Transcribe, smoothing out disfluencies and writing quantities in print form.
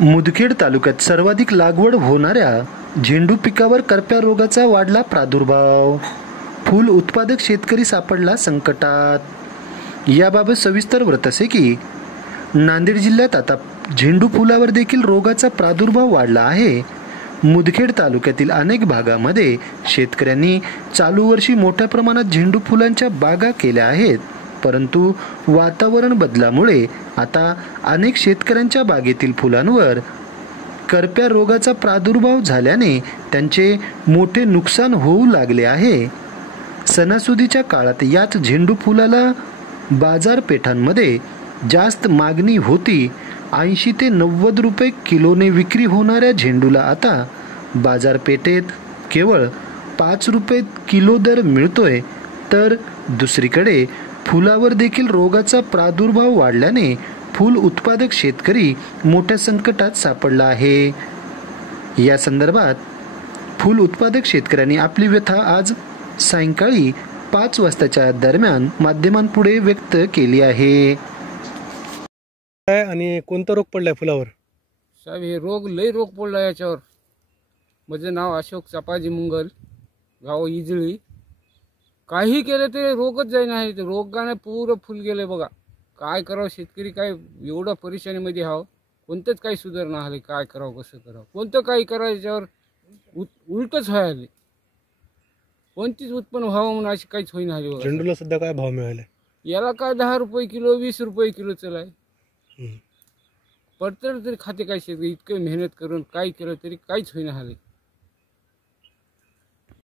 मुदखेड तालुक्यात सर्वाधिक लागवड होणाऱ्या झेंडू पिकावर करप्या रोगाचा वाढला प्रादुर्भाव. फूल उत्पादक शेतकरी सापडला संकटात. याबाबत सविस्तर वृत्त असे की नांदेड जिल्ह्यात आता झेंडू फुलावर देखील रोगाचा प्रादुर्भाव वाढला आहे. मुदखेड तालुक्यातील अनेक भागामध्ये शेतकऱ्यांनी चालू वर्षी मोठ्या प्रमाणात झेंडू फुलांच्या बागा केल्या आहेत, परंतु वातावरण बदलामुळे आता अनेक शेतकऱ्यांच्या बागेतील फुलांवर करप्या रोगाचा प्रादुर्भाव झाल्याने त्यांचे मोठे नुकसान होऊ लागले आहे. सणासुदीच्या काळात याच झेंडू फुलाला बाजारपेठांमध्ये जास्त मागणी होती. 80 ते 90 रुपये किलोने विक्री होणाऱ्या झेंडूला आता बाजारपेठेत केवळ 5 रुपये किलो दर मिळतोय. तर दुसरीकडे फुलावर देखील रोगाचा प्रादुर्भाव वाढल्याने फूल उत्पादक शेतकरी मोठ्या संकटात सापडला आहे. या संदर्भात फूल उत्पादक शेतकऱ्यांनी आपली व्यथा आज सायंकाळी 5 वाजताच्या दरम्यान माध्यमांपुढे व्यक्त केली आहे. आणि कोणता रोग पडलाय फुलावर? साहेब हे लय रोग पडला याच्यावर. माझं नाव अशोक चपाजी मुंगल, गाव इजळी. काही केलं तरी रोगच जाईना आहे. रोगाने पुरं फुल गेले बघा. काय करावं, शेतकरी काय एवढं परेशानीमध्ये हाव. कोणतंच काही सुधारणा आली. काय करावं, कसं करावं, कोणतं काही करावं याच्यावर उलटच व्हायला. कोणतीच उत्पन्न व्हावं म्हणून अशी काहीच होईना आली. झेंडूला सध्या काय भाव मिळाले? याला काय 10 रुपये किलो, 20 रुपये किलो चलाय. पडतर तरी खाते काय शेतकरी. इतकं मेहनत करून काय केलं तरी काहीच होईना आले.